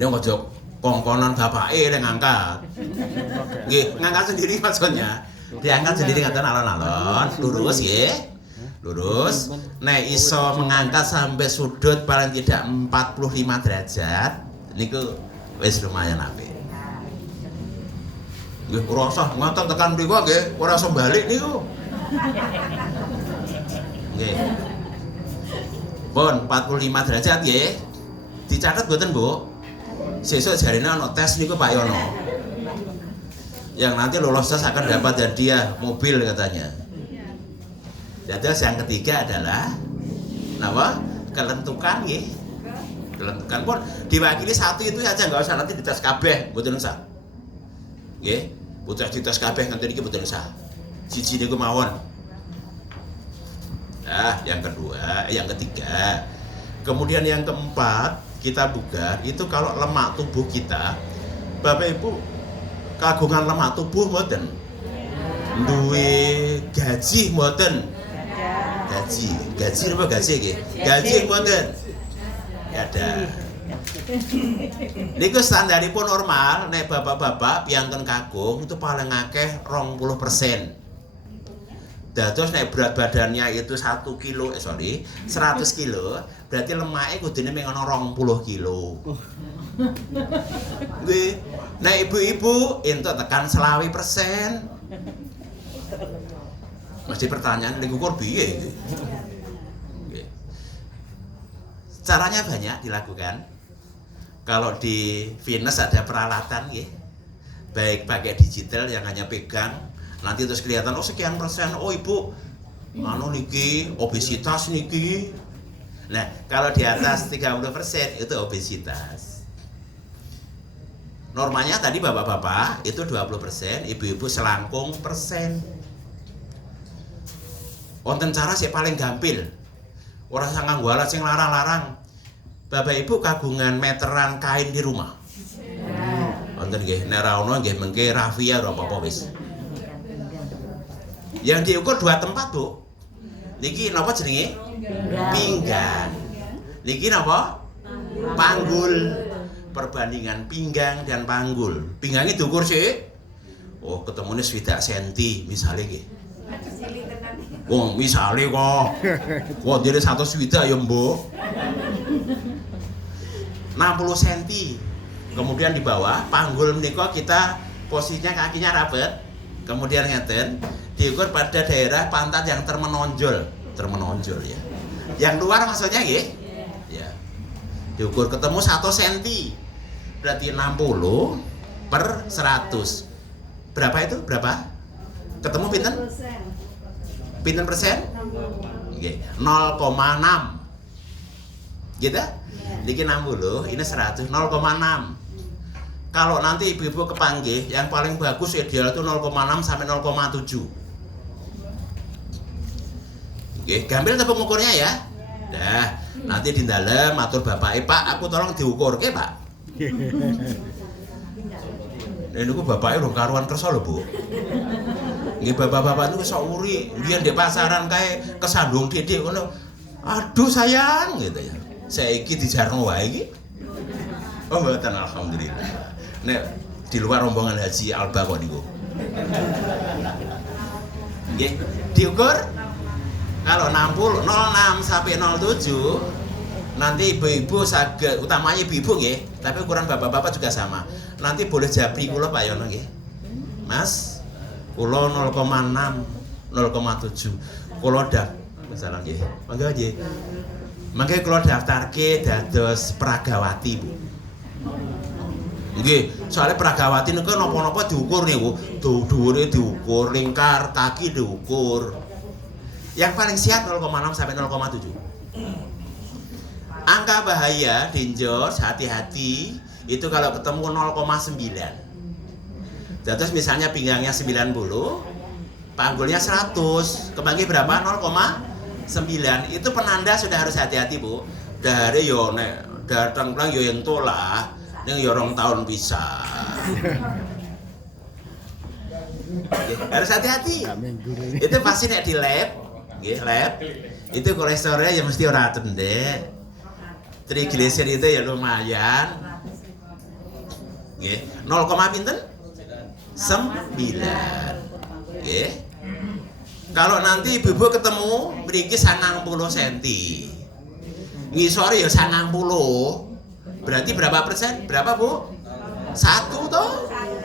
Nek ojo kongkonan bapake nek ngangkat. Nggih, ngangkat sendiri maksudnya. Diangkat sendiri ngaten alon-alon, lurus nggih. Lurus. Nek iso mengangkat sampai sudut paling tidak 45 derajat, niku wis lumayan apik. Nggih, ora usah ngoten tekan mriku nggih, ora usah balik niku. Nggih. Pun 45 derajat nggih. Dicatet mboten, Bu? Sesuk jarine ana tes niku Pak Yono. Yang nanti lolos tes akan dapat hadiah mobil katanya. Terus yang ketiga adalah apa? Kelentukan nggih. Kelentukan pun diwakili satu itu aja, nggak usah nanti dites kabeh, mboten usah. Nggih, putus dites kabeh nanti iki mboten usah. Siji niku mawon. Nah, yang kedua, yang ketiga. Kemudian yang keempat, kita bugar itu kalau lemak tubuh kita, Bapak Ibu kagungan lemak tubuh mboten? Duwe gaji mboten? Gaji apa gaji nggih? Gaji mboten? Ya ada. Niku standaripun normal, nek bapak-bapak piyanten kagung itu paling akeh 20%. Dados nek berat badannya itu 100 kilo, berarti lemaknya kudune mung ana 20 kilo. Nggih. Nek ibu-ibu entuk tekan 20%. Mesti pertanyaan ning ukur piye iki? Nggih. Caranya banyak dilakukan. Kalau di fitness ada peralatan nggih. Baik pakai digital yang hanya pegang, nanti terus kelihatan oh sekian persen, oh ibu anu niki obesitas niki. Nah, kalau di atas 30% itu obesitas. Normanya tadi bapak-bapak itu 20%, ibu-ibu selangkung persen. Wonten cara sing paling gampil. Ora usah nganggo alat sing larang-larang. Bapak Ibu kagungan meteran kain di rumah. Wonten nggih, nek ra ono nggih mengke rafia ora apa-apa wis. Yang diukur 2 tempat, Bu. Niki napa jenenge? Pinggang. Niki napa? Panggul. Perbandingan pinggang dan panggul. Pinggangnya diukur sih. Oh, ketemune 20 cm misalnya nggih. Oh, misalnya kok. Wah, jadi 120 ya, Mbok. 60 cm. Kemudian di bawah panggul menika kita posisinya kakinya rapet. Kemudian ngeten, diukur pada daerah pantat yang termenonjol ya. Yang luar maksudnya nggih? Ya. Diukur ketemu 1 cm. Berarti 60 per 100. Berapa itu? Berapa? Ketemu pinten? Pinten persen? Nggih, 0,6. Gitu? Niki 60, ini 100, 0,6. Kalau nanti ibu-ibu kepanggih, yang paling bagus ideal itu 0,6 sampai 0,7. Oke, gampil tepung ukurnya ya. Dah, nanti di dalam atur bapak, Pak, aku tolong diukur, oke Pak? Ini ku bapaknya udah karuan kersa lho, Bu. Nggih bapak-bapak niku sok uri, biyen di pasaran kae kesandung didik ngono. Aduh sayang gitu ya. Saiki dijarno wae iki. Oh mboten alhamdulillah. Nek di luar rombongan Haji Alba kok niku. Nggih, diukur kalau 60 06 sampai 07 nanti ibu-ibu saged utamanya ibu-ibu nggih, tapi ukuran bapak-bapak juga sama. Nanti boleh japri kula Pak Yono nggih. Mas, kula 0,6 0,7. Kula dah masalah nggih. Mangga nggih. Mangke kula daftarke dados Pragawati, Bu. Nggih, soalnya Pragawati niku napa-napa diukur niku, dhuwure diukur, lingkar kaki diukur. Yang paling siap 0,6 sampai 0,7. Angka bahaya dinjos hati-hati itu kalau ketemu 0,9. Terus misalnya pinggangnya 90, panggulnya 100, kebagi berapa? 0,9. Itu penanda sudah harus hati-hati, Bu. Dari yo nek datang pulang yo ento lah, ning yo 2 tahun bisa. Harus hati-hati. Itu pasti nek di lab, nggih, lab. Itu kolesterolnya ya mesti ora tendek. Trigliserid itu ya lumayan. Nggih, 0, pinten? 9. Nggih. Kalau nanti ibu-ibu ketemu mriki 90 cm. Ngisore ya 90. Berarti berapa persen? Berapa, Bu? 1 toh?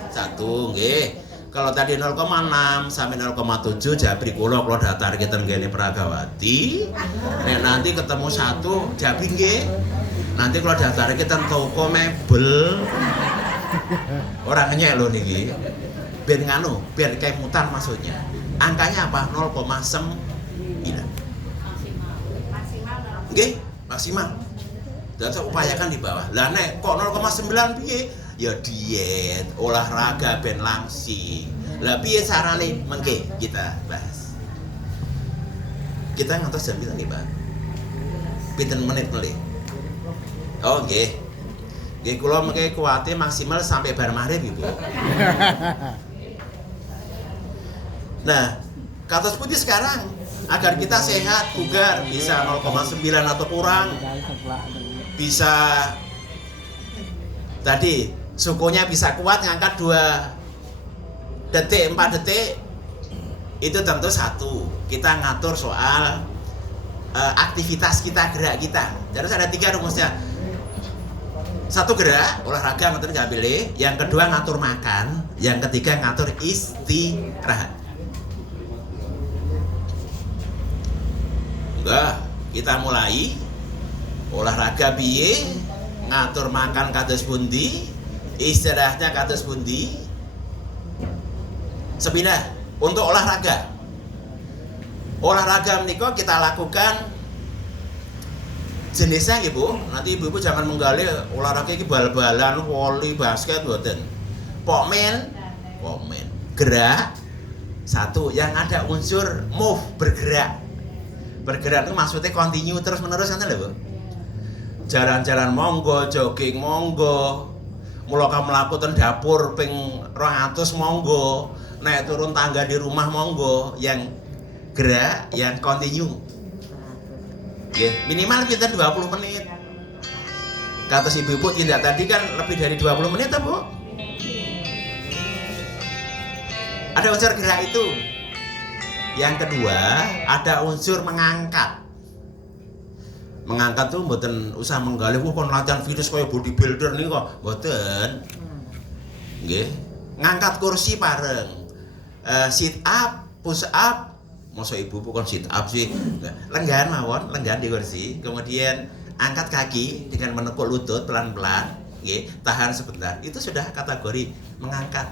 1, nggih. Kalau tadi 0,6 sampai 0,7 jabri kula datar kita nggene Pragawati. Nek nanti ketemu 1 jabri nggih. Nanti kalau datar kita toko mebel. Orang nyek lho niki. Ben nganu, biar kemutan maksudnya. Angkanya apa? 0,9. Nggih, maksimal. Dan saya upayakan di bawah. Lah nek kok 0,9 piye? Ya diet, olahraga ben langsing. Lah piye carane mengke kita bahas. Kita ngantos jam pinten nih, Pak? Pinten menit melih? Oh, nggih. Nggih kula mengke kuwate maksimal sampai bar maghrib, Ibu. Nah, kados putih sekarang agar kita sehat, bugar, bisa 0,9 atau kurang. Bisa tadi sukunya bisa kuat ngangkat 2 detik, 4 detik. Itu tentu satu. Kita ngatur soal aktivitas kita, gerak kita. Terus ada 3 rumusnya. 1 gerak, olahraga ngatur jabile. Yang kedua ngatur makan. Yang ketiga ngatur istirahat. Enggak, kita mulai olahraga piye, ngatur makan kados pundi, istirahatnya kados pundi. Sepindah untuk olahraga. Olahraga menika kita lakukan jenisnya nggih, Bu. Nanti ibu-ibu jangan menggali olahraga iki bal-balan, voli, basket mboten. Pokmen, gerak. 1 yang ada unsur move, bergerak. Bergerak itu maksudnya continue terus-menerus kan lho, Bu. Jalan-jalan monggo, jogging monggo. Mula ka mlaku ten dapur ping 200 monggo. Naik turun tangga di rumah monggo. Yang gerak, yang continue. Nggih, minimal pinten 20 menit. Kata si ibu-ibu tindak tadi kan lebih dari 20 menit ta, Bu? Ada unsur gerak itu. Yang kedua, ada unsur mengangkat. Mengangkat tuh mboten usah menggali kon latihan fitness kaya bodybuilder nih kok, mboten. Nggih. Ngangkat kursi bareng. Sit up, push up. Masa ibu kon sit up sih. Lenggan mawon, lenggan di kursi. Kemudian angkat kaki dengan menekuk lutut pelan-pelan, nggih. Tahan sebentar. Itu sudah kategori mengangkat.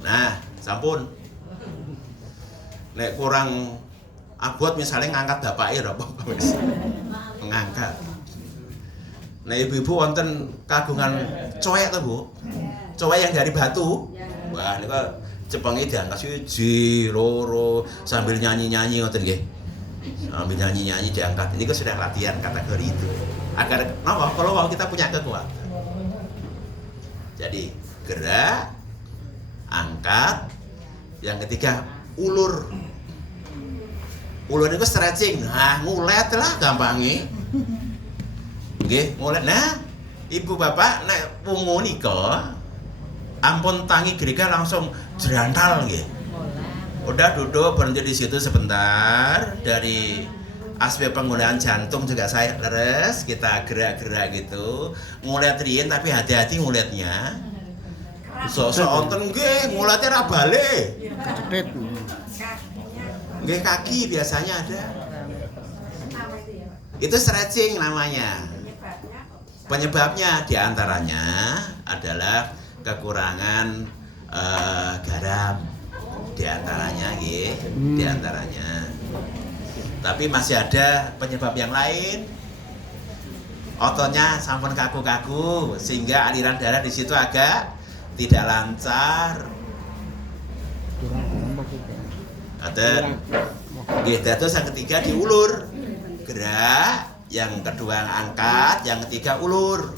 Nah, sampun. Nek kurang abot misalnya ngangkat bapake apa wis. Mengangkat. Nah, ibu-ibu wonten kagungan coek to, Bu? Coek yang dari batu. Wah, niku Jepangnya diangkat 1, 2 sambil nyanyi-nyanyi ngoten nggih. Sambil nyanyi-nyanyi diangkat. Ini kan sudah latihan kategori itu. Agar napa kalau kita punya kekuatan. Jadi, gerak, angkat, yang ketiga ulur. Ulur itu stretching. Nah, ngulet lah gampangnya. Nggih, ngulet. Nah, ibu bapak nek wungu nika ampun tangi gerika langsung jerantal nggih. Udah duduk berhenti di situ sebentar. Dari aspek penggunaan jantung juga saya leres, kita gerak-gerak gitu. Ngulet riyen tapi hati-hati nguletnya. Sok-sok onten nggih, nguletnya ra balik. Kecepet. Nggih, kaki biasanya ada. Itu stretching namanya. Penyebabnya diantaranya adalah kekurangan garam. Diantaranya, nggih, diantaranya. Tapi masih ada penyebab yang lain. Ototnya sampun kaku-kaku sehingga aliran darah di situ agak tidak lancar. Ada nggih, terus yang ketiga diulur. Gerak, yang kedua angkat, yang ketiga ulur.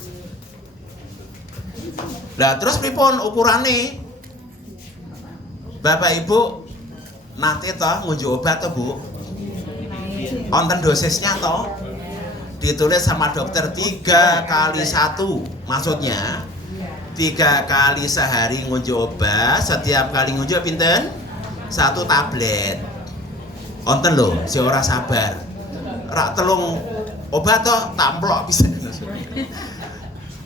Lah terus pripun ukurane? Bapak Ibu nate toh ngunjuk obat toh, Bu? Wonten dosisnya toh? ditulis sama dokter 3 kali 1. Maksudnya 3 kali sehari ngunjuk obat, setiap kali ngunjuk pinten 1 tablet. Onten lho, si ora sabar. Rak telung obat toh tamplok bisa.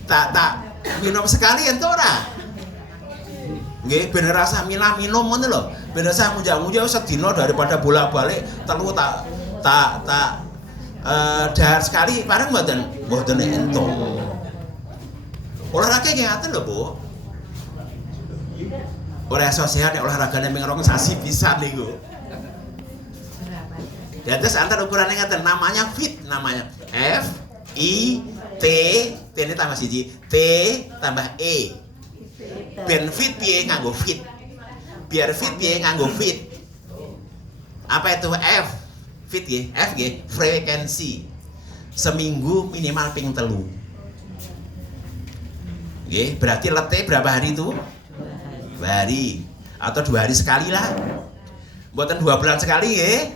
Tak minum sekali ento ora. Nggih, ben rasa minum ngono lho. Ben rasa munjak-munjak sedina daripada bolak-balik telu tak dahar sekali bareng mboten ento. Olahraga nggih ngaten lho, Bu. Ora sehat nek olahragane ping 2 sasi pisan niku. Ya terus antar ukurannya ngaten namanya fit, namanya F I T ini tambah siji T tambah E. Ben fit piye nganggo fit. Biar fit piye nganggo fit. Apa itu F? Fit ya, F ya, frekuensi. Seminggu minimal ping 3. Nggih, berarti letih berapa hari itu? 2 hari atau 2 hari sekali lah. Buatan 2 bulan sekali ya.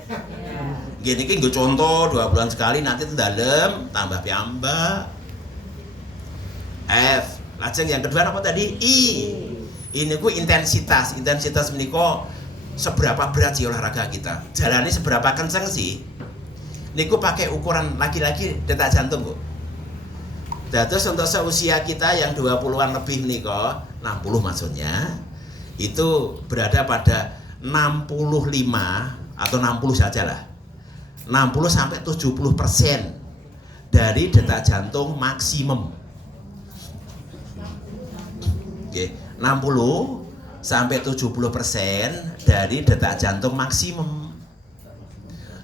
Gini ki nggo contoh 2 bulan sekali nanti itu dalam tambah piyambak. F. Lajeng yang kedua apa tadi? I. Ini ku intensitas. Intensitas menika seberapa berat sih olahraga kita? Jalannya seberapa kenceng sih? Niku pakai ukuran laki-laki detak jantung, Bu. Terus untuk seusia kita yang 20-an lebih menika, 60 maksudnya, itu berada pada 65 atau 60 sajalah. 60 sampai 70% dari detak jantung maksimum. Oke, 60 sampai 70% dari detak jantung maksimum.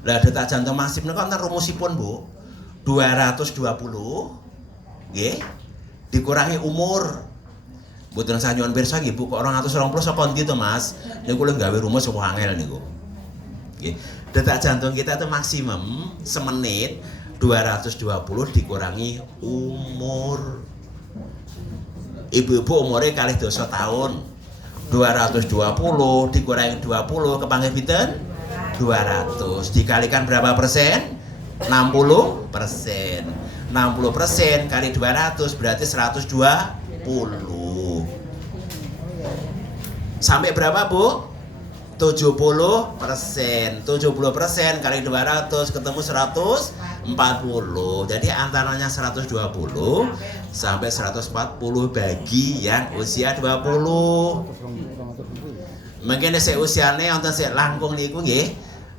Lah detak jantung maksimum kan rumusipun, Bu. 220 nggih dikurangi umur. Mboten usah nyuwun pirsa nggih, Bu, kok 220 saka ndi to, Mas? Niku lho gawe rumus kok angel niku. Nggih. Detak jantung kita itu maksimum semenit 220 dikurangi umur. Ibu-ibu umurnya kali 200 tahun. 220 dikurangi 20 kepanggih pinten? 200 dikalikan berapa persen? 60%. 60% kali 200 berarti 120. Sampai berapa, Bu? 70%. 70% kali 200 ketemu 140. Jadi antaranya 120 sampai 140 bagi yang usia 20. Mungkin saya usiane wonten sik langkung niku nggih.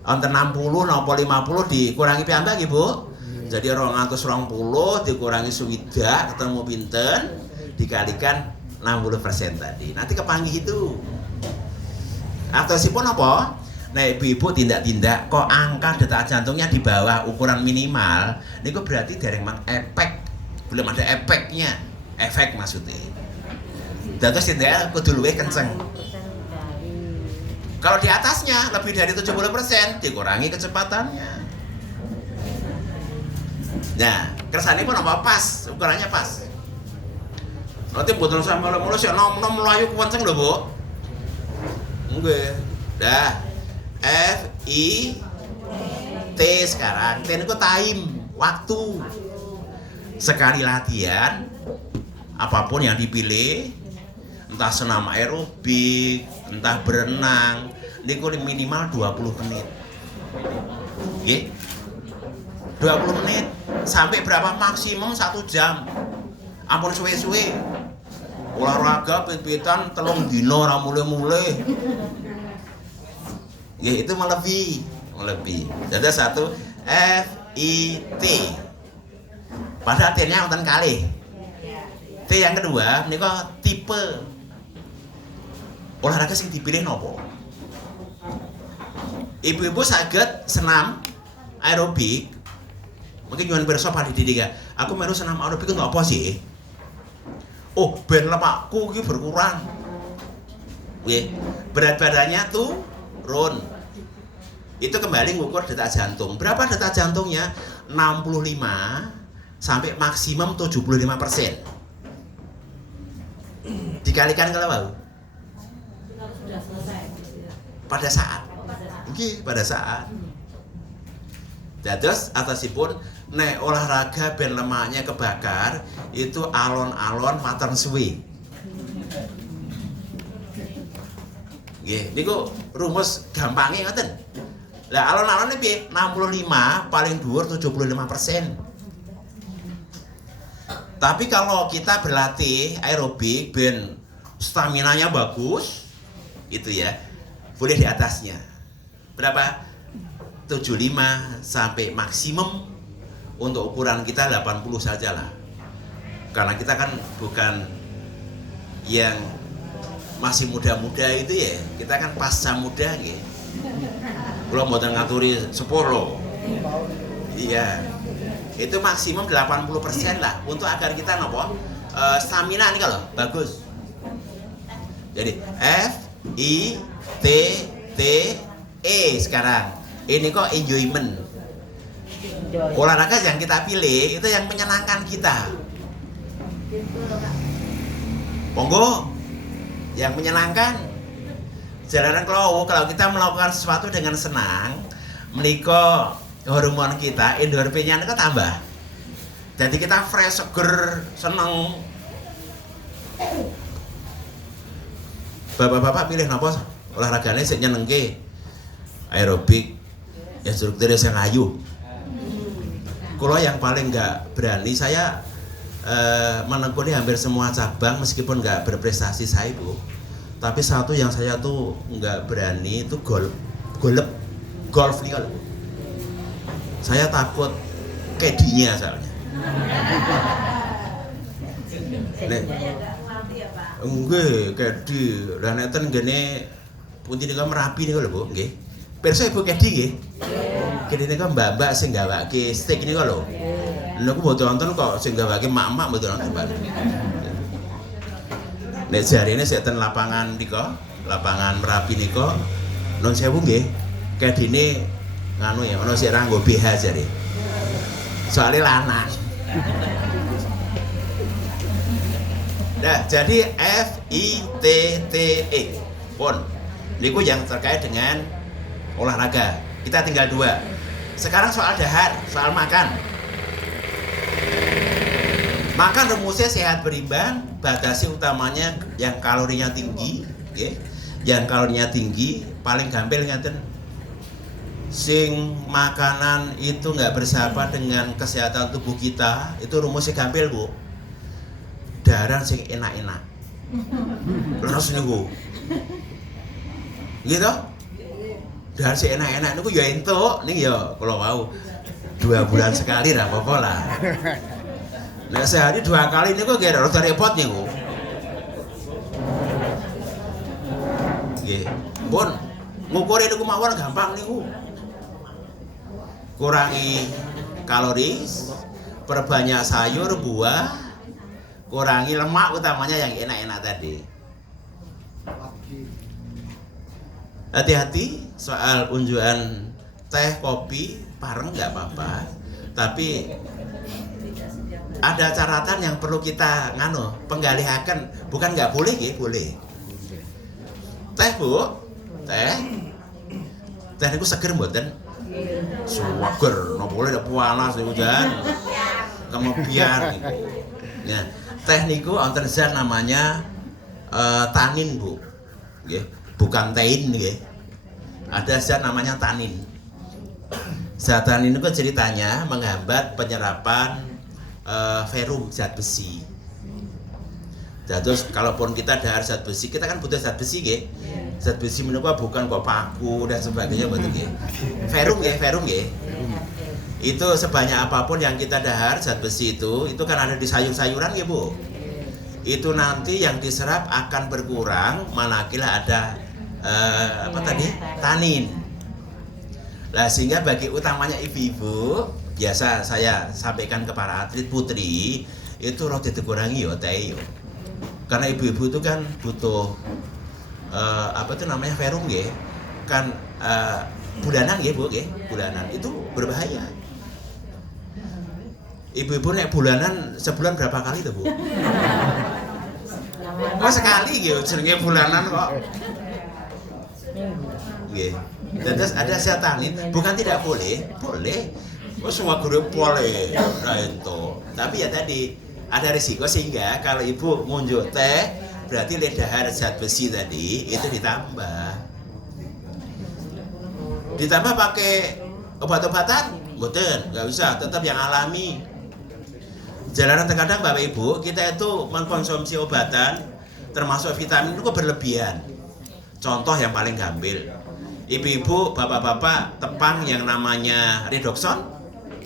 Wonten 60 napa 50 dikurangi piyambak nggih, Bu. Jadi 220 dikurangi swidak ketemu pinten dikalikan 60% tadi. Nanti kepanggih itu. Atau sipun apa? Nah, ibu-ibu tindak-tindak kok angka detak jantungnya di bawah ukuran minimal, niku berarti dereng efek. Belum ada efeknya. Efek maksudnya. Terus tindak kudu luwih kenceng. Kalau di atasnya lebih dari 70% dikurangi kecepatannya. Nah, kersane pun apa pas, ukurannya pas. Nanti botol sama mulu sik nom-nom mlayu kenceng lho, Bu. Nggih. Dah. F I T sekarang. T itu time, waktu. Sekali latihan apapun yang dipilih, entah senam aerobik, entah berenang, niku minimal 20 menit. Nggih. 20 menit sampai berapa maksimum 1 jam. Ampun suwe-suwe. Olahraga pit-pitan 3 dina ora mulai-mulai. Ya itu melebihi. Jadi 1 F I T. Pada akhirnya wonten kalih. T yang kedua menika tipe olahraga sing dipilih nopo? Ibu-ibu saged senam aerobik. Mungkin nyuwun pirsa Pak Didik ya. Aku melu senam aerobik itu apa sih? Oh, ben lemakku iki berkurang. Nggih. Berat badannya turun. Itu kembali ngukur detak jantung. Berapa detak jantungnya? 65 sampai maksimum 75%. Dikalikan kalau mau. Sudah selesai. Pada saat. Nggih, pada saat. Terus atasipun nek olahraga ben lemaknya kebakar itu alon-alon mateng suwe. Nggih, niku rumus gampangnya ngoten. Lah alon-alon piye? 65 paling dhuwur 75%. Tapi kalau kita berlatih aerobik ben staminanya bagus itu ya, boleh di atasnya. Berapa? 75 sampai maksimum untuk ukuran kita 80 saja lah. Karena kita kan bukan yang masih muda-muda itu ya, kita kan pasca muda gitu. Kalau mau ngaturi 10. Iya. Itu maksimum 80% lah untuk agar kita nopo stamina nih kalau bagus. Jadi F I T T E sekarang. Ini kok enjoyment. Olahraga yang kita pilih itu yang menyenangkan kita. Monggo yang menyenangkan. Jalanan kalau kita melakukan sesuatu dengan senang, menika hormon kita endorfinnya itu tambah. Jadi kita fresh, seger, seneng. Bapak-bapak pilih napa olahragane sing nyenengke? Aerobik, instruktur yang ayu. Kalau yang paling nggak berani saya menekuni hampir semua cabang meskipun nggak berprestasi saya Bu. Tapi satu yang saya tuh nggak berani itu golf nih kalau. Saya takut kedinya soalnya. Nek, enggak kedi. Lah neten gene putih nika Merapi niku lho Bu, nggih. Pirsa Ibu kedi nggih. Kedi nika mbak-mbak sing gawake steak niku lho. Lha aku mboten nonton kok sing gawake mak-mak mboten nonton Mbak. Nek jarine sik ten lapangan nika, lapangan Merapi nika, nun sewu nggih. Kedine nganu ya, ono sik ra nggo BH jare. Soale lanang. Nah, jadi F I T T E. Pun. Niku yang terkait dengan olahraga. Kita tinggal 2. Sekarang soal dahar, soal makan. Makan rumusnya sehat berimbang, batasi utamanya yang kalorinya tinggi, okay? Yang kalorinya tinggi paling gampil ngaten. Sing makanan itu nggak bersahabat dengan kesehatan tubuh kita, itu rumusnya gampil Bu. Daran sing enak-enak. Terus niku. Gitu? Daran sing enak-enak niku ya entuk, ning ya kula wau 2 bulan sekali ra apa-apa lah. Nek sehari 2 kali niku nggih rada repot niku. Nggih. Pun ngukure niku mawon gampang niku. Kurangi kalori, perbanyak sayur, buah, kurangi lemak utamanya yang enak-enak tadi. Hati-hati soal unjuan teh, kopi, pareng nggak apa-apa, tapi ada catatan yang perlu kita penggalihaken, bukan nggak boleh nggih, boleh. Teh Bu, teh niku seger mboten? Seger, no boleh ada panas niku jan. Kemudian gitu. Ya, teh niku wonten zat namanya tanin Bu. Nggih, bukan tein nggih. Ada zat namanya tanin. Zat tanin itu ceritanya menghambat penyerapan ferrum, zat besi. Terus kalaupun kita dahar zat besi, kita kan butuh zat besi nggih. Zat besi menika bukan kok paku dan sebagainya mboten nggih. Ferrum nggih. Itu sebanyak apapun yang kita dahar zat besi itu kan ada di sayur-sayuran nggih Bu. Itu nanti yang diserap akan berkurang manakala ada tanin. Lah sehingga bagi utamanya ibu-ibu, biasa saya sampaikan ke para atlet putri, itu rada dikurangi ya teh. Karena ibu-ibu itu kan butuh ferrum nggih. Kan bulanan nggih Bu nggih, bulanan itu berbahaya. Ibu-ibu nek bulanan sebulan berapa kali tuh Bu? Oh sekali gitu, jenenge bulanan kok. Nggih. Terus ada zat tanin, bukan tidak boleh, boleh. semua guru boleh. Nah itu. Tapi ya tadi ada risiko sehingga kalau ibu ngunjuk teh berarti lidah zat besi tadi itu ditambah pakai obat-obatan, betul, nggak bisa, tetap yang alami. Jalanan terkadang Bapak Ibu kita itu mengkonsumsi obatan termasuk vitamin itu kok berlebihan. Contoh yang paling gampil, ibu-ibu, bapak-bapak tepang yang namanya redoxon.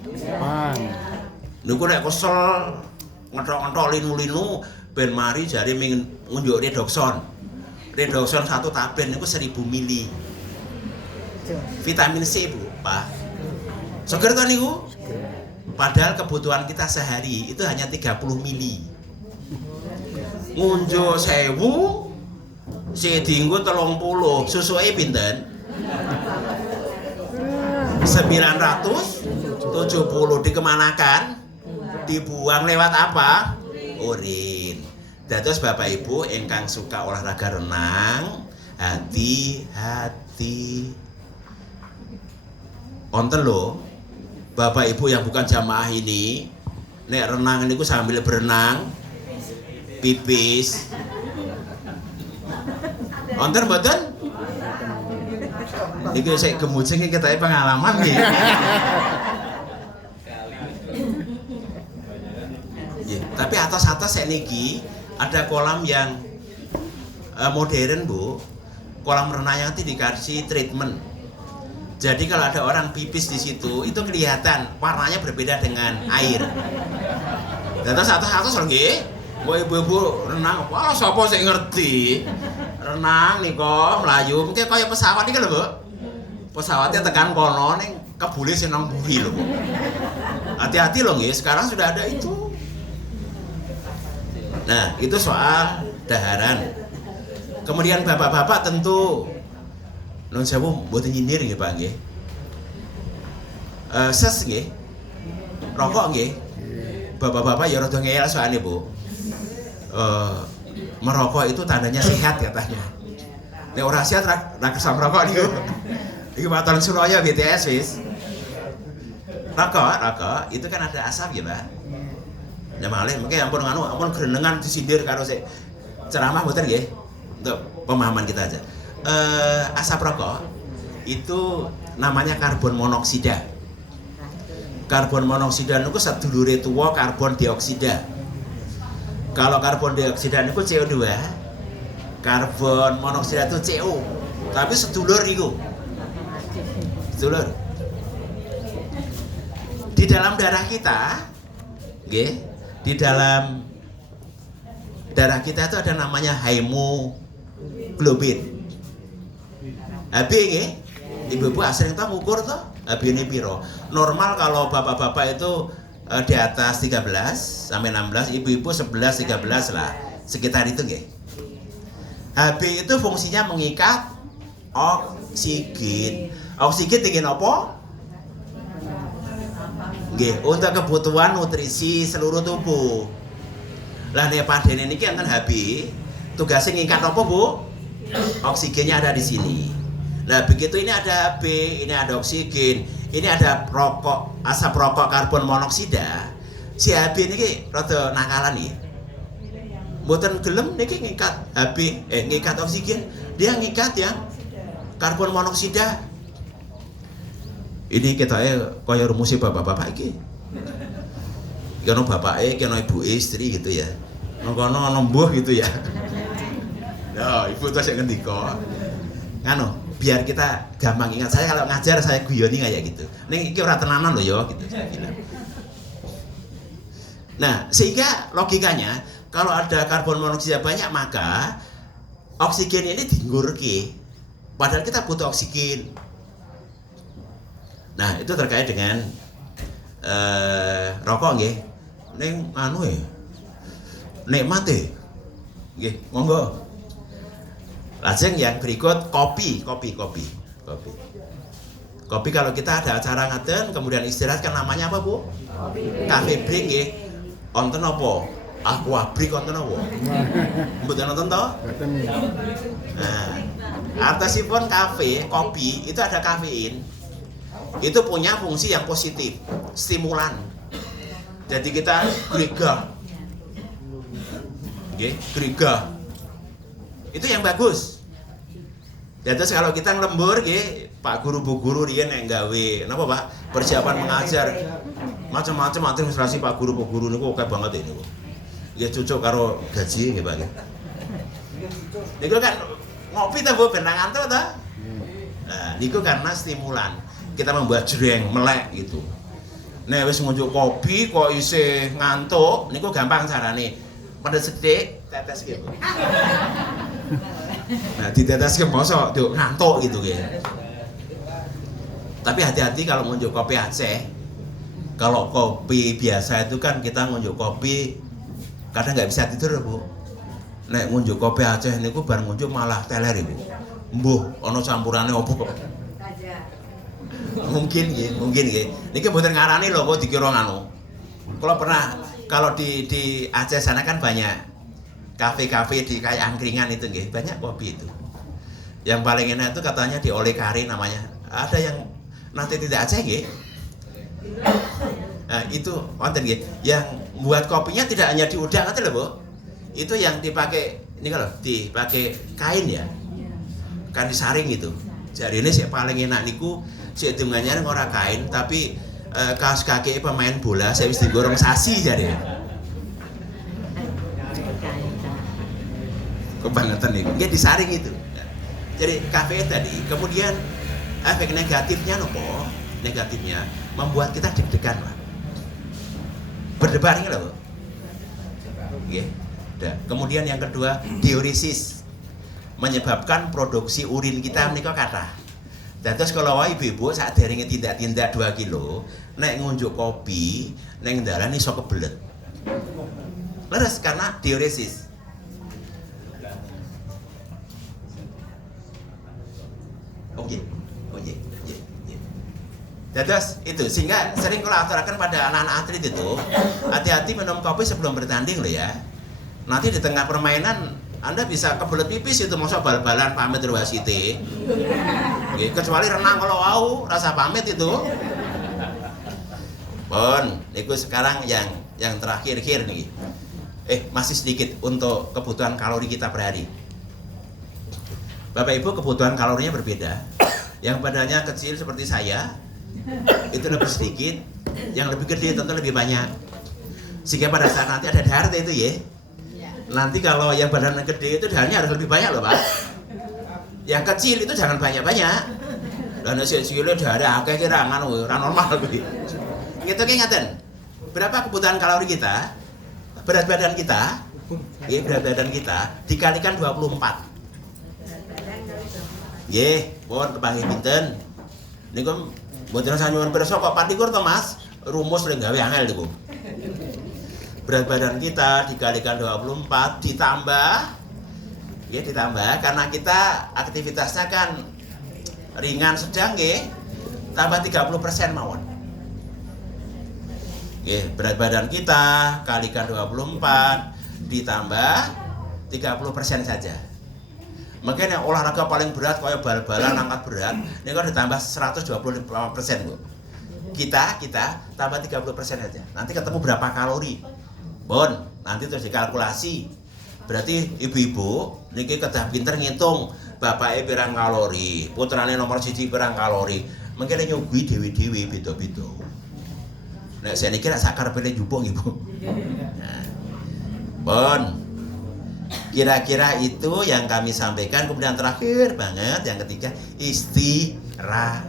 Tepang. Niku nek kesel ngetok-ngetok linu-linu ben mari jare ngunjuk redoxon. Redoxon 1 tablet niku 1000 mili. Vitamin C, Bu, Pak. Seger kan niku? Padahal kebutuhan kita sehari itu hanya 30 mili. Ngunjuk 1000 si dinggo 30, susuke pinten? 970 dikemanakan? Dibuang lewat apa? Urin. Dados Bapak Ibu ingkang suka olahraga renang, hati-hati. Wonten lho, Bapak Ibu yang bukan jamaah ini, nek renang niku sambil berenang, pipis. Wonten mboten? Iki sik gemujing iki ketoke pengalaman nggih. Tapi atas-atas niki ada kolam yang modern, Bu. Kolam renang yang dikasih treatment. Jadi kalau ada orang pipis di situ, itu kelihatan warnanya berbeda dengan air. Dan atas-atas lho nggih. Mbok ibu-ibu renang, wah sapa sing ngerti? Renang nika mlayu, mungkin kaya pesawat iki lho, Bu. Pesawatnya tekan kono ning kebule sing nang buri lho, Bu. Hati-hati lho nggih, sekarang sudah ada itu. Nah, itu soal daharan. Kemudian bapak-bapak tentu nun sewu mboten nyindir nggih Pak nggih. Ses nggih. Rokok nggih. Bapak-bapak ya rada ngeyel soalnya, Bu. Merokok itu tandanya sehat katanya. Nek ora sehat ra kesam rokok niku. Iki Waton Suraya BTS wis. Rokok itu kan ada asap ya, Pak. Ya malih mengke ampun grenengan disindir karo sik ceramah mboten nggih. Untuk pemahaman kita aja. Asap rokok itu namanya karbon monoksida. Karbon monoksida niku sedulure tuwa karbon dioksida. Kalau karbon dioksida niku CO2, karbon monoksida itu CO. Tapi sedulur niku. Sedulur. Di dalam darah kita, nggih, di dalam darah kita itu ada namanya hemoglobin. HB nggih. Ibu-ibu asring ta ngukur to? HB-ne piro? Normal kalau bapak-bapak itu di atas 13 sampai 16, ibu-ibu 11 13 lah. Sekitar itu nggih. HB itu fungsinya mengikat oksigen. Oksigen tinggi apa? Nggih, untuk kebutuhan nutrisi seluruh tubuh. Lah nek padene niki enten HB, tugasnya ngikat apa, Bu? Oksigennya ada di sini. Nah, begitu ini ada HB, ini ada oksigen, ini ada rokok, asap rokok karbon monoksida. Si HB niki rada nakalan iki. Mboten gelem niki ngikat HB, ngikat oksigen, dia ngikat yang karbon monoksida. Ini kita kaya rumusnya bapak-bapak iki. Kono bapake, kono ibu istri gitu ya. Kono nembuh gitu ya. Ya, ibu tuh sing ngendika. Nganu, biar kita gampang ingat. Saya kalau ngajar saya guyoni kayak gitu. Ning iki ora tenanan lho ya gitu. Nah, sehingga logikanya kalau ada karbon monoksida banyak maka oksigen ini dinggurke. Padahal kita butuh oksigen. Nah, itu terkait dengan rokok nggih. Ning anu nikmat nggih, monggo. Lajeng yang berikut kopi. Kopi kalau kita ada acara ngaten kemudian istirahat kan namanya apa, Bu? Cafe break nggih. Wonten apa? Aqua break wonten apa? Mboten wonten to? Mboten. Nah, atasipun kafe, kopi itu ada kafein. itu punya fungsi yang positif, stimulan. Jadi kita gregah. Gregah. Itu yang bagus. Ya terus kalau kita lembur Pak Guru Bu Guru riyen nek gawe napa Pak? Persiapan mengajar. Macam-macam administrasi Pak Guru Bu Guru niku akeh banget ini. Ya cocok karo gaji nggih Pak. Niku kan ngopi ta Bu ben ngantuk ta? Nah, niku karena stimulan. Kita membuat jreng melek gitu. Nek wis ngunjuk kopi kok isih ngantuk, niku gampang carane. Pedes sithik, tetes gitu. Nah, ditetes ke mosok nduk ngantuk gitu nggih. Tapi hati-hati kalau ngunjuk kopi Aceh. Kalau kopi biasa itu kan kita ngunjuk kopi kadang nggak bisa tidur Bu. Nek ngunjuk kopi Aceh niku bar ngunjuk malah teler Ibu. Mbuh ana campurane opo? Mungkin nggih. Niki mboten ngarani lho kok dikira nganu. Kalau pernah kalau di Aceh sana kan banyak kafe-kafe di kayak angkringan itu nggih, banyak kopi itu. Yang paling enak itu katanya di Ole Kari namanya. Ada yang nanti tidak Aceh nggih. Nah, itu wonten nggih. Yang buat kopinya tidak hanya di udang ngoten lho, Bu. Itu yang dipakai ini kalau dipakai kain ya. Kan disaring itu. Jadi ini sih paling enak niku sik dengannya ora kain tapi kaos kaki pemain bola saya wis digorong sasi jadi. Kebangetan nih, dia disaring itu. Jadi kafe tadi, kemudian efek negatifnya nopo? Negatifnya membuat kita deg-degan lah. Berdebar ini loh. Oke. Kemudian yang kedua diuresis, menyebabkan produksi urin kita menika kathah. Dan terus kalau ibu-ibu saat derenge tindak-tindak 2 kilo, nek ngunjuk kopi, nek dalan iso kebelet. Leres karena diuresis. Oke. Terus itu sehingga sering kalau aturakan pada anak-anak atlet itu hati-hati minum kopi sebelum bertanding loh ya. Nanti di tengah permainan Anda bisa kebelet pipis itu masuk bal-balan pamit wasite. Kecuali renang kalau mau rasa pamit itu. Pun, itu sekarang yang terakhir nih. Masih sedikit untuk kebutuhan kalori kita per hari. Bapak Ibu kebutuhan kalorinya berbeda. Yang badannya kecil seperti saya itu lebih sedikit, yang lebih gede tentu lebih banyak. Sehingga pada saat nanti ada dahar itu ya. Nanti kalau yang badannya gede itu daharnya harus lebih banyak loh Pak. Yang kecil itu jangan banyak-banyak. Dan cilik dahar akeh kira ora normal kuwi. Gitu ngaten. Berapa kebutuhan kalori kita? Berat badan kita, berat badan kita dikalikan 24. Pun kepanggih pinten. Niku mboten sanyuwun pirsa kok patikur to Mas. Rumus lek gawe angel niku. Berat badan kita dikalikan 24 ditambah karena kita aktivitasnya kan ringan sedang tambah 30% mawon. Berat badan kita kalikan 24 ditambah 30% saja. Makanya olahraga paling berat kayak bal-balan angkat berat ini kan ditambah 125% Bu. Kita tambah 30% saja. Nanti ketemu berapa kalori? Bon, nanti terus dikalkulasi. Berarti ibu-ibu niki kedah pinter ngitung bapake pirang kalori, putrane nomor 1 pirang kalori. Mengkene nyuguhi dewe-dewe beda-beda. Nek sakniki rak sakarepene njupuk Ibu. Nah. Bon. Kira-kira itu yang kami sampaikan. Kemudian terakhir banget yang ketiga istirahat.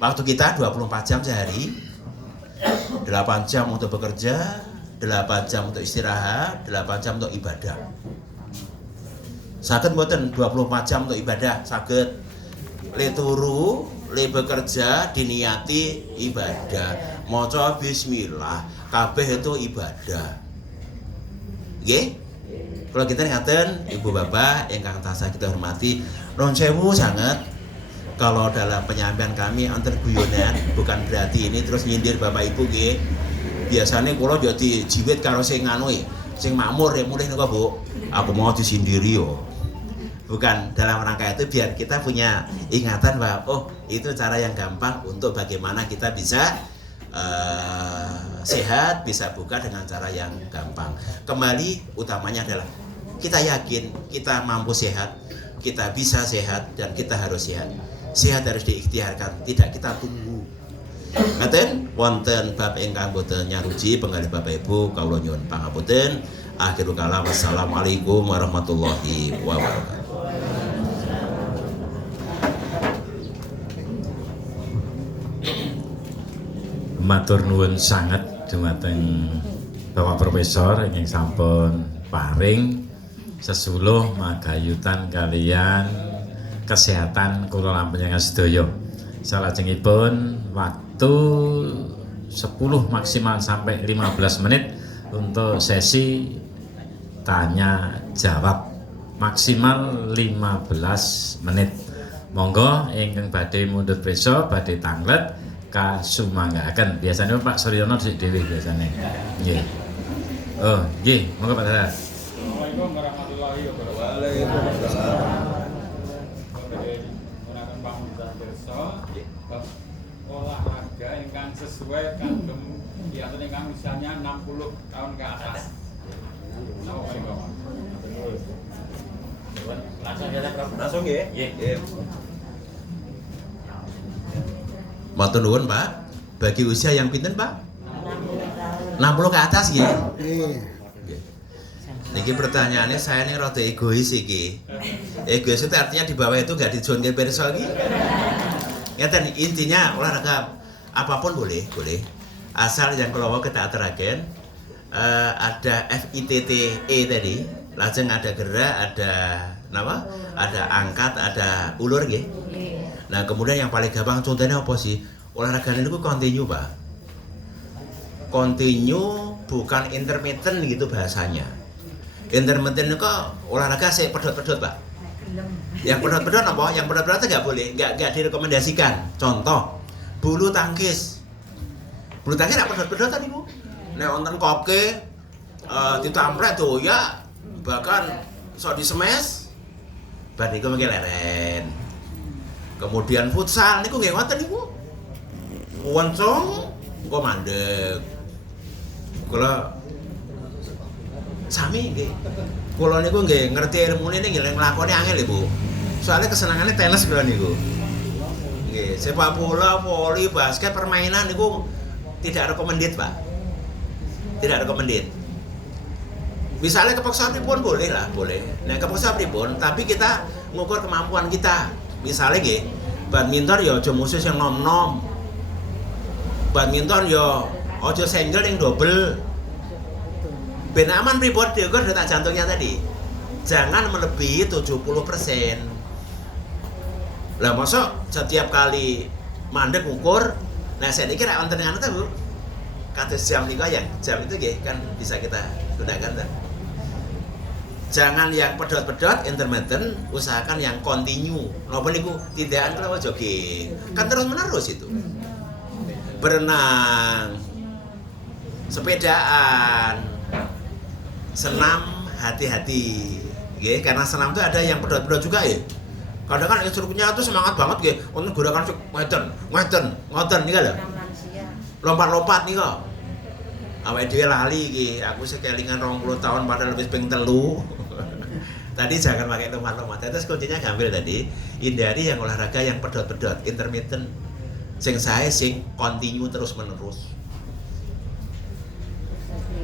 Waktu kita 24 jam sehari. 8 jam untuk bekerja, 8 jam untuk istirahat, 8 jam untuk ibadah. Saged mboten 24 jam untuk ibadah, saged. Le turu, le bekerja diniati ibadah. Maca bismillah, kabeh itu ibadah. Nggih? Kalau kita ngaten, Ibu Bapak ingkang tansah kita hormati, nuwun sewu sanget. Kalau dalam penyampaian kami antar guyonan bukan berarti ini terus nyindir Bapak Ibu nggih. Biasanya kula yo dijiwit karo sing anu sing makmur ya mulih niku Bu. Aku mau disindiri yo. Bukan dalam rangka itu biar kita punya ingatan bahwa oh itu cara yang gampang untuk bagaimana kita bisa sehat, bisa buka dengan cara yang gampang. Kembali utamanya adalah kita yakin kita mampu sehat, kita bisa sehat, dan kita harus sehat. Sehat harus diikhtiarkan, tidak kita tunggu. Ngaten wonten bab ingkang boten nyaruji penggalih Bapak Ibu kawula nyuwun pangapunten. Akhirul kalam wassalamualaikum warahmatullahi wabarakatuh. Matur nuwun sanget dumateng Bapak Profesor ingkang sampun paring sesuluh magayutan kaliyan kesehatan kula lan panjenengan sedaya. Salajengipun waktu 10 maksimal sampai 15 menit untuk sesi tanya jawab maksimal 15 menit. Monggo ingkang badhe mundhut prisa badhe tanglet kasumanggaken. Biasanya Pak Suryono sik dhewe biasane. Nggih. Oh, nggih, monggo Pak Dadas. Assalamualaikum warahmatullahi wabarakatuh. Waalaikumsalam. Menggunakan pamungkas pirsa bab olahraga ingkang sesuai kandung diatur ingkang usianya 60 tahun ke atas. Assalamualaikum. Langsung ya, Prof. Langsung nggih. Nggih. Matur nuwun Pak. Bagi usia yang pinten Pak? 60 ke atas ya. Niki pertanyaannya saya ini rada egois iki. Egois itu artinya di bawah itu gak dijual pirsa iki. Ngeten intinya olahraga apapun boleh. Asal yang kalau kita aturaken ada FITTE tadi, lajeng ada gerak, ada napa? Ada angkat, ada ulur nggih. Nah, kemudian yang paling gampang contohnya apa sih? Olahraga ini continue, Pak. Continue bukan intermittent gitu bahasanya. Intermittent itu olahraga saya pedot-pedot, Pak. Yang pedot-pedot apa? Yang pedot-pedot itu nggak boleh, nggak direkomendasikan. Contoh, bulu tangkis. Bulu tangkis nggak pedot-pedot tadi, Bu. Nek wonten koke ditamprek tuh ya, bahkan so disemes, bar niku mengke leren. Kemudian futsal niku nggih ngoten niku. Woncong kok mandeg. Kula sami nggih. Kula niku nggih ngerti ilmune nggih nglakoni angel lho, Bu. Soalnya kesenangannya tenis kula niku. Nggih, sepak bola, voli, basket, permainan niku tidak recommended, Pak. Tidak recommended. Misalnya kepaksa pripun boleh lah, boleh. Nah, kepaksa pripun, tapi kita ngukur kemampuan kita. Misalnya nggih, badminton ya aja musuh yang nom-nom. Badminton ya aja single yang double. Ben aman pripun diukur detak jantungnya tadi. Jangan melebihi 70%. Lah masa setiap kali mandek ukur, nah saya pikir wonten ngono ta, Bu. Kados jam niku ya, jam itu nggih kan bisa kita gunakan ta. Jangan yang pedot-pedot, intermittent, usahakan yang continue. Napa niku tindakan kula jogging. Kan terus-menerus itu. Berenang, sepedaan, senam hati-hati. Nggih, karena senam itu ada yang pedot-pedot juga ya. Kadang kan instrukturnya itu semangat banget nggih. Untuk gerakan ngoten niku lho. Lompat-lompat nih kok. Awake dhewe lali iki, aku sekelingan 20 tahun padahal wis ping 3. Tadi jangan pakai lompat-lompat. Terus kuncinya gampil tadi, hindari yang olahraga yang pedot-pedot, intermittent. Sing continue terus-menerus.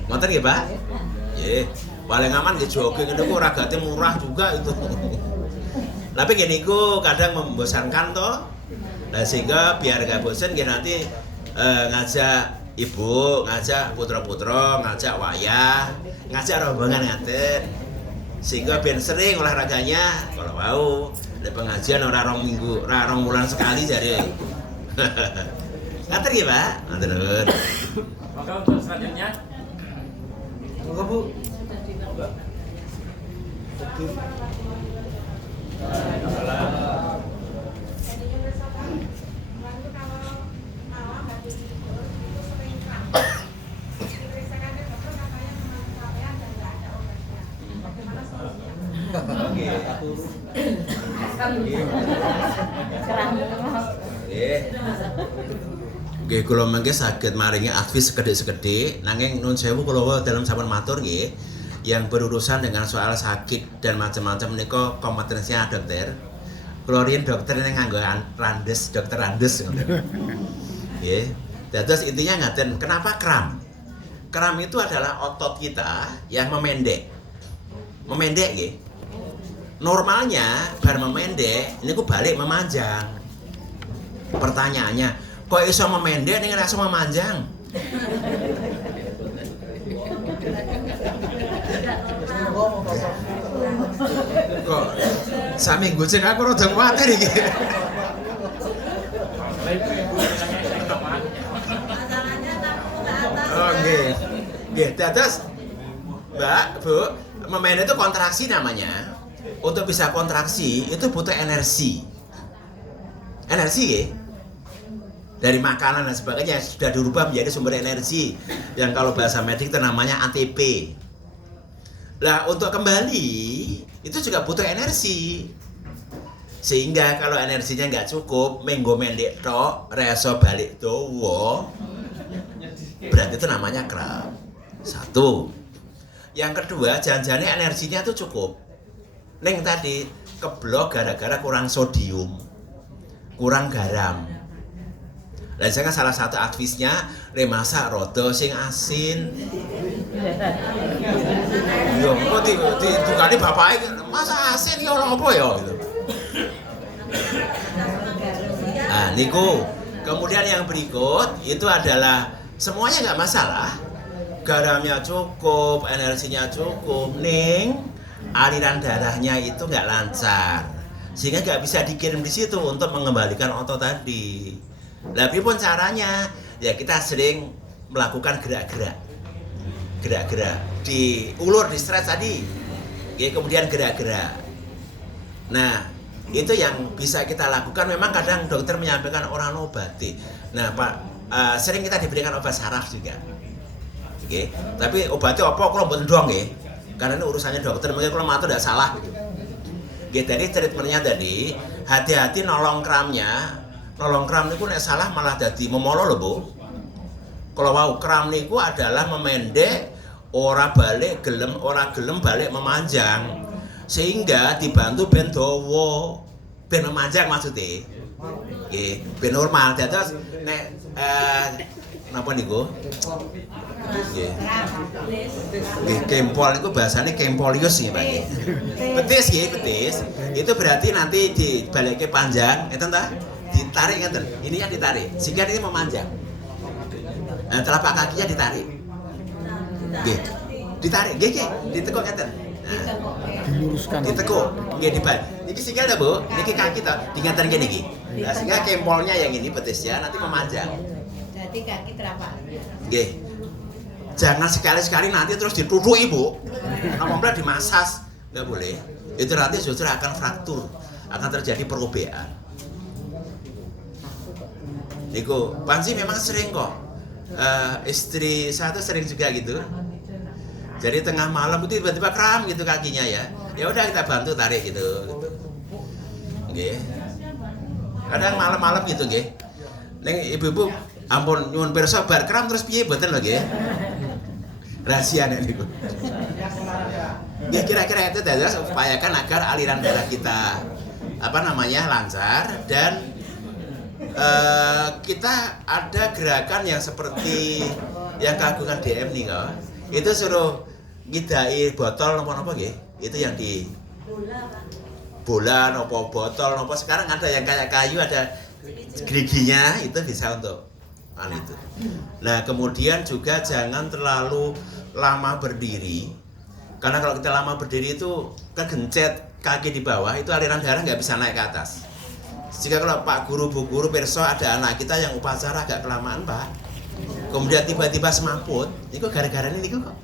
Ngoten nggih, Pak? Nggih. Paling aman nggih jogging niku ragate murah juga itu. Tapi gini ku kadang membosankan toh. Nah, sehingga biar gak bosan nggih nanti ngajak ibu, ngajak putra-putra, ngajak wayah, ngajak rombongan ngaten. Sehingga ben sering olahraganya kalau mau di pengajian ora rong minggu, ora rong bulan sekali jare. Ngaten nggih, Pak? Ngaten nuwun. Maka untuk selanjutnya Monggo, Bu. Oke. Nggih. Nggih kula mengke saged maringi advice sekedhik-sekedhik nanging nun sewu kula dalam sampun matur nggih yang berurusan dengan soal sakit dan macam-macam menika kompetensinya dokter. Kula riyen dokter ning nganggo randes, dokter randes ngoten. Nggih. Terus intinya ngaten, kenapa kram? Kram itu adalah otot kita yang memendek. Memendek nggih. Normalnya bar memendek niku balik memanjang. Pertanyaannya, kok iso memendek ning ora iso memanjang? Kok saminggu cek aku rada kuwatir iki. Oh nggih. Nggih, dados Mbak, Bu, memendek itu kontraksi namanya. Untuk bisa kontraksi itu butuh energi. Energi nggih. Dari makanan dan sebagainya sudah dirubah menjadi sumber energi yang kalau bahasa medik itu namanya ATP. Nah, untuk kembali itu juga butuh energi. Sehingga kalau energinya nggak cukup, menggo mendek tok, reso balik dawa, berarti itu namanya kram. Satu. Yang kedua, janjane energinya tuh cukup. Neng tadi keblok gara-gara kurang sodium, kurang garam. Dan saya kan salah satu advisnya masak rodo sing asin. Yo, kok ditukani bapake masak asin ya ora apa ya gitu. Nah, niku. Kemudian yang berikut itu adalah semuanya nggak masalah. Garamnya cukup, energinya cukup, ning aliran darahnya itu nggak lancar, sehingga nggak bisa dikirim di situ untuk mengembalikan otot tadi. Tapi pun caranya, ya kita sering melakukan gerak-gerak, diulur, di stretch tadi, ya, kemudian gerak-gerak. Nah, itu yang bisa kita lakukan. Memang kadang dokter menyampaikan orang obati. Nah, Pak, sering kita diberikan obat saraf juga. Oke, tapi obatnya apa? Kalau mboten doang nggih. Karena ini urusannya dokter, mungkin kalau matur tidak salah gitu. Jadi treatmentnya tadi hati-hati nolong kramnya. Nolong kram niku nek salah malah dadi memolo lho, Bu. Kalau mau kram niku adalah memendek, ora gelem balik memanjang. Sehingga dibantu ben dawa, ben memanjang maksudnya. Nggih, ben normal. Dados nek napa niku? Nggih. Nggih, kempol itu bahasanya kempolius nggih, Pak. Betis nggih, betis. Itu berarti nanti dibalikke panjang, ngeten ta? Ditarik ngeten. Ini yang ditarik. Sehingga ini memanjang. Nah, telapak kakinya ditarik. Nggih. Ditarik, nggih, ditekuk ngeten. Nah, diluruskan. ditekuk, nggih dibalik. Niki sikil ta, Bu? Niki kaki ta, dingeten kene iki. Nah, sehingga kempolnya yang ini betisnya nanti memanjang. Jadi kaki telapak. Nggih. Jangan sekali-sekali nanti terus ditutuki, Bu. Apabila dimasas, nggak boleh. Itu nanti justru akan fraktur, akan terjadi perobekan. Niku, Panji memang sering kok. Istri saya tuh sering juga gitu. Jadi tengah malam itu tiba-tiba kram gitu kakinya ya. Ya udah kita bantu tarik gitu. Nggih. Kadang malam-malam gitu nggih. Ning ibu-ibu ampun nyuwun pirsa bar kram terus piye mboten lho nggih. Rahasia nek niku. Ya kira-kira itu dados upayakan agar aliran darah kita lancar dan kita ada gerakan yang seperti yang kagungan DM nih kok. Itu suruh ngidai botol napa-napa nggih. Itu yang di bola napa botol napa sekarang ada yang kayak kayu ada geriginya itu bisa untuk itu. Nah, kemudian juga jangan terlalu lama berdiri. Karena kalau kita lama berdiri itu kegencet kaki di bawah, itu aliran darah nggak bisa naik ke atas. Jika kalau Pak Guru, Bu Guru, pirsa ada anak kita yang upacara agak kelamaan, Pak. Kemudian tiba-tiba semaput, itu gara-gara ini kok.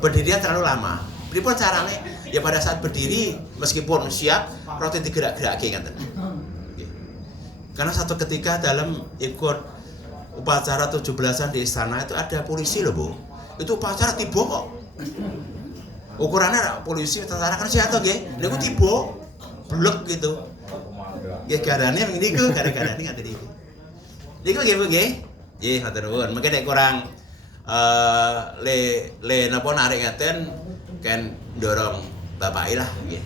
Berdirinya terlalu lama. Pripun carane? Ya pada saat berdiri meskipun siap, roti digerak-gerake ngaten. Karena satu ketika dalam ikut upacara 17-an di istana itu ada polisi loh, Bu. Itu upacara tiba kok. Ukurannya polisi tentara kan siapa nggih? Niku tiba. blek gitu. Ya garane niku gara-gara ini ngaten iki. Niku nggih Bu nggih. Nggih matur nuwun. Mengke nek kurang le napa narik ngaten kan dorong bapake lah nggih.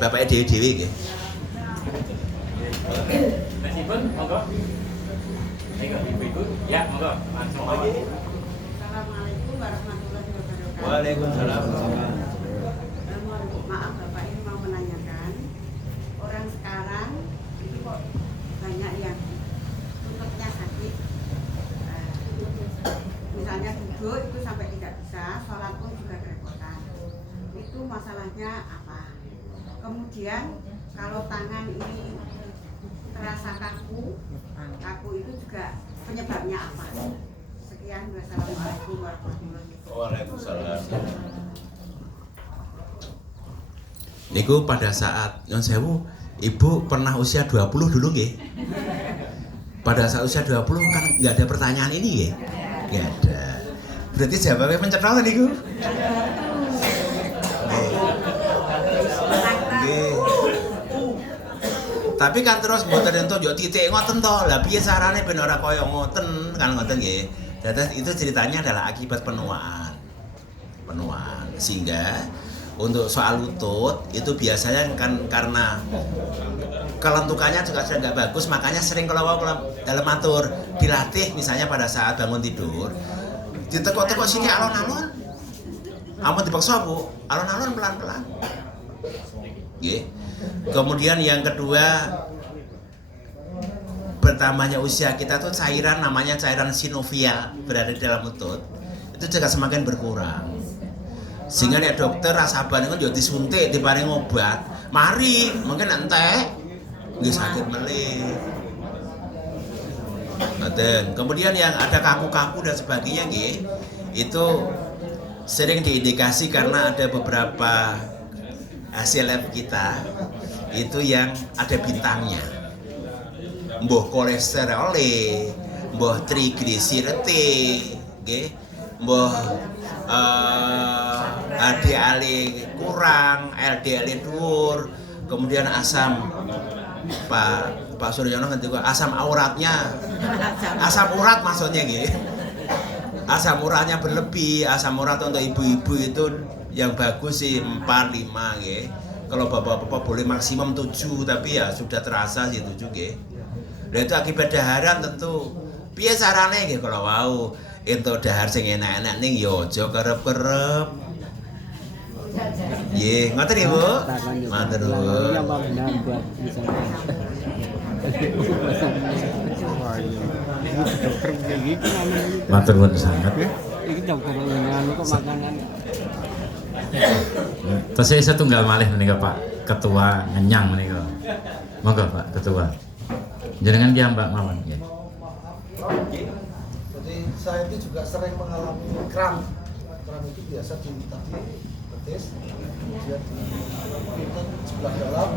Bapake dhewe-dhewe nggih. Meskipun, monggo. Monggo, ibu-ibu. Ya, monggo. Langsung aja. Assalamualaikum warahmatullahi wabarakatuh. Waalaikumsalam. Maaf Bapak, ini mau menanyakan, orang sekarang itu kok banyak yang lututnya sakit. Misalnya duduk itu sampai tidak bisa, sholat pun juga kerepotan. Itu masalahnya apa? Kemudian kalau tangan ini terasa kaku itu juga penyebabnya apa? Sekian, wassalamualaikum warahmatullahi wabarakatuh. Waalaikumsalam. Niku pada saat nyon sewu, Ibu pernah usia 20 dulu nggih? Pada saat usia 20 kan nggak ada pertanyaan ini nggih? Nggak ada. Berarti jawabnya pencetol niku? Nggih. Tapi kan terus mboten entuk yo titik ngoten to. Lah piye carane ben ora kaya ngoten kan ngoten nggih. Dados itu ceritanya adalah akibat penuaan. Sehingga untuk soal lutut itu biasanya kan karena kelentukannya juga sudah nggak bagus, makanya sering kalau dalam matur dilatih misalnya pada saat bangun tidur ditekuk-tekuk sini alon-alon, ampun dipaksa Bu, alon-alon pelan-pelan. Oke. Kemudian yang kedua, bertambahnya usia kita tuh cairan namanya cairan sinovial berada di dalam lutut itu juga semakin berkurang. Sehingga nek dokter rasaban itu yo disuntik diparing obat, mari mungkin entek nggih sakit melih. Ngoten. Kemudian yang ada kaku-kaku dan sebagainya nggih, itu sering diindikasi karena ada beberapa hasil lab kita itu yang ada bintangnya. Mbuh kolesterol, mbuh trigliseride, nggih, mbuh HDL kurang, LDL dhuwur, kemudian asam Pak Suryono ngendika asam uratnya, asam urat maksudnya nggih. Asam uratnya berlebih, asam urat untuk ibu-ibu itu yang bagus sih 4, 5 nggih. Kalau bapak-bapak boleh maksimum 7, tapi ya sudah terasa sih 7 nggih. Lah itu akibat daharan tentu. Piye carane nggih kalau wau entuk dahar sing enak-enak ning ya aja kerep-kerep. Nggih, ngoten nggih, Bu. Matur nuwun. Matur nuwun sangat. Iki dokter ngene kok makanan. Terus saya setunggal malih menika Pak Ketua ngenyang menika. Monggo Pak Ketua. Jenengan ki Mbak mawon nggih. Jadi saya itu juga sering mengalami kram. Kram itu biasa di tadi betis, kemudian di sebelah dalam.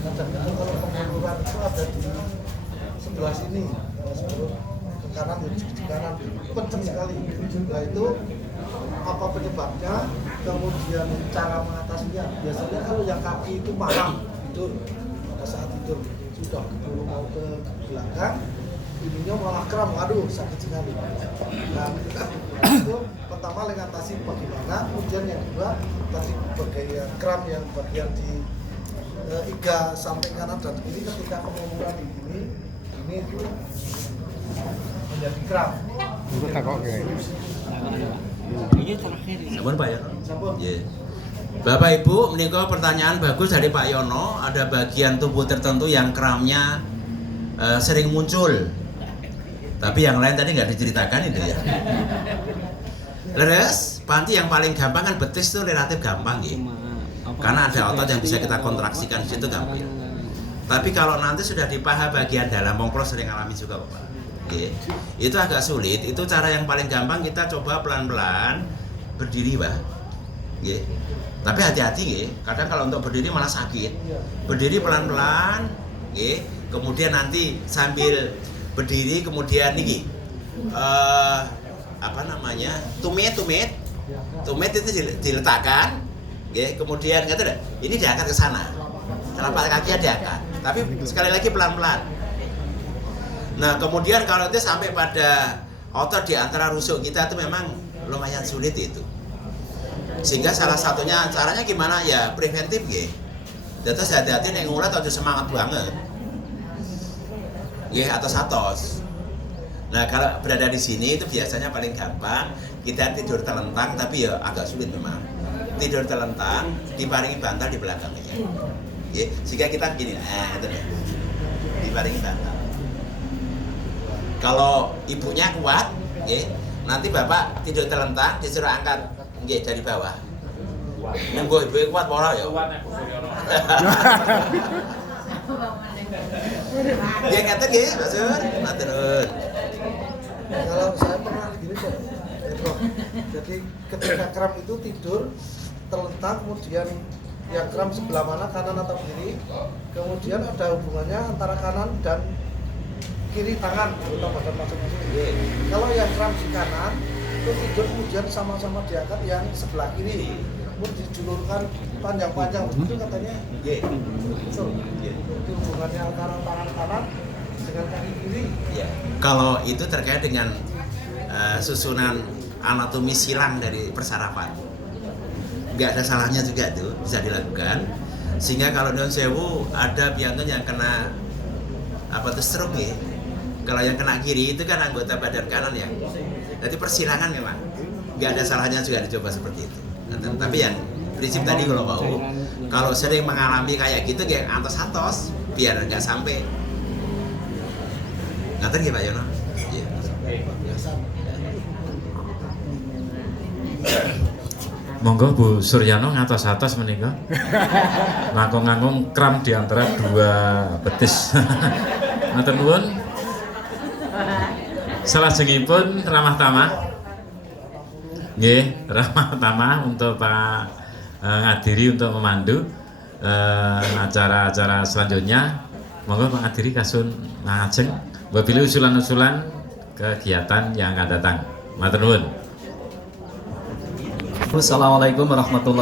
Kadang-kadang kalau pembuluran itu ada di sebelah sini, sebelum ke kanan dan di kanan, kenceng sekali. Nah itu apa penyebabnya? Kemudian cara mengatasinya. Biasanya kalau yang kaki itu paham tidur pada saat tidur sudah keburu mau ke belakang. Ininya malah kram, aduh sakit sekali. Nah itu pertama mengatasi bagaimana, kemudian yang kedua tadi bagian kram yang bagian di iga samping kanan dan kiri ketika pemuluran ini itu menjadi kram. Iku takok kae. Iki terakhir. Sampun Pak ya. Sampun. Nggih. Bapak Ibu, menika pertanyaan bagus dari Pak Yono. Ada bagian tubuh tertentu yang kramnya sering muncul. Tapi yang lain tadi nggak diceritakan itu ya. Leres, panti yang paling gampang kan betis itu relatif gampang ya. Karena ada otot yang bisa kita kontraksikan di situ gampang. Tapi kalau nanti sudah di paha bagian dalam, mongkro sering alami juga Bapak. Oke. Itu agak sulit. Itu cara yang paling gampang kita coba pelan-pelan berdiri, Pak. Oke. Tapi hati-hati ya. Kadang kalau untuk berdiri malah sakit. Berdiri pelan-pelan, oke. Kemudian nanti sambil berdiri kemudian niki apa namanya? Tumit itu diletakkan. Oke, kemudian ini diangkat ke sana. telapak kakinya diangkat, tapi sekali lagi pelan-pelan. Nah kemudian kalau itu sampai pada otot di antara rusuk kita itu memang lumayan sulit itu. Sehingga salah satunya caranya gimana ya preventif ya. Terus hati-hati nek ngulat aja semangat banget. Ya atos-atos. Nah kalau berada di sini itu biasanya paling gampang kita tidur telentang, tapi ya agak sulit memang. Tidur telentang diparingi bantal di belakangnya. Ya, sehingga kita begini, itu deh. Diparingi bantal. Kalau ibunya kuat, ya, nanti bapak tidur telentang disuruh angkat nggih dari bawah. Nunggu ibu kuat ora ya. Dia kata nggih, Mas Sur. Matur nuwun. Kalau saya pernah gini kok, Prof. Jadi ketika kram itu tidur terlentang, kemudian yang kram sebelah mana, kanan atau kiri, kemudian ada hubungannya antara kanan dan kiri tangan atau badan masing-masing. Kalau yang kram di kanan itu tidur kemudian sama-sama diangkat yang sebelah kiri, kemudian dijulurkan panjang-panjang begitu katanya. Betul. Itu hubungannya antara tangan kanan dengan kaki kiri. Ya. Kalau itu terkait dengan susunan anatomi silang dari persarafan, nggak ada salahnya juga tuh, bisa dilakukan. Sehingga kalau non sewu ada piantun yang kena stroke ya. Kalau yang kena kiri itu kan anggota badan kanan ya. Jadi persilangan memang nggak ada salahnya juga dicoba seperti itu. Tapi yang prinsip tadi kalau mau, kalau sering mengalami kayak gitu kayak atos-atos biar nggak sampai. Ngaten nggih Pak Yono? Iya. Monggo Bu Suryano ngatos-atos menika. Nganggung kram di antara dua betis. Matur nuwun. Salajengipun ramah tamah. Nggih, ramah tamah untuk Pak Ngadiri untuk memandu acara-acara selanjutnya. Monggo Pak Ngadiri kasun ngajeng wabili usulan-usulan kegiatan yang akan datang. Matur nuwun. Assalamualaikum warahmatullahi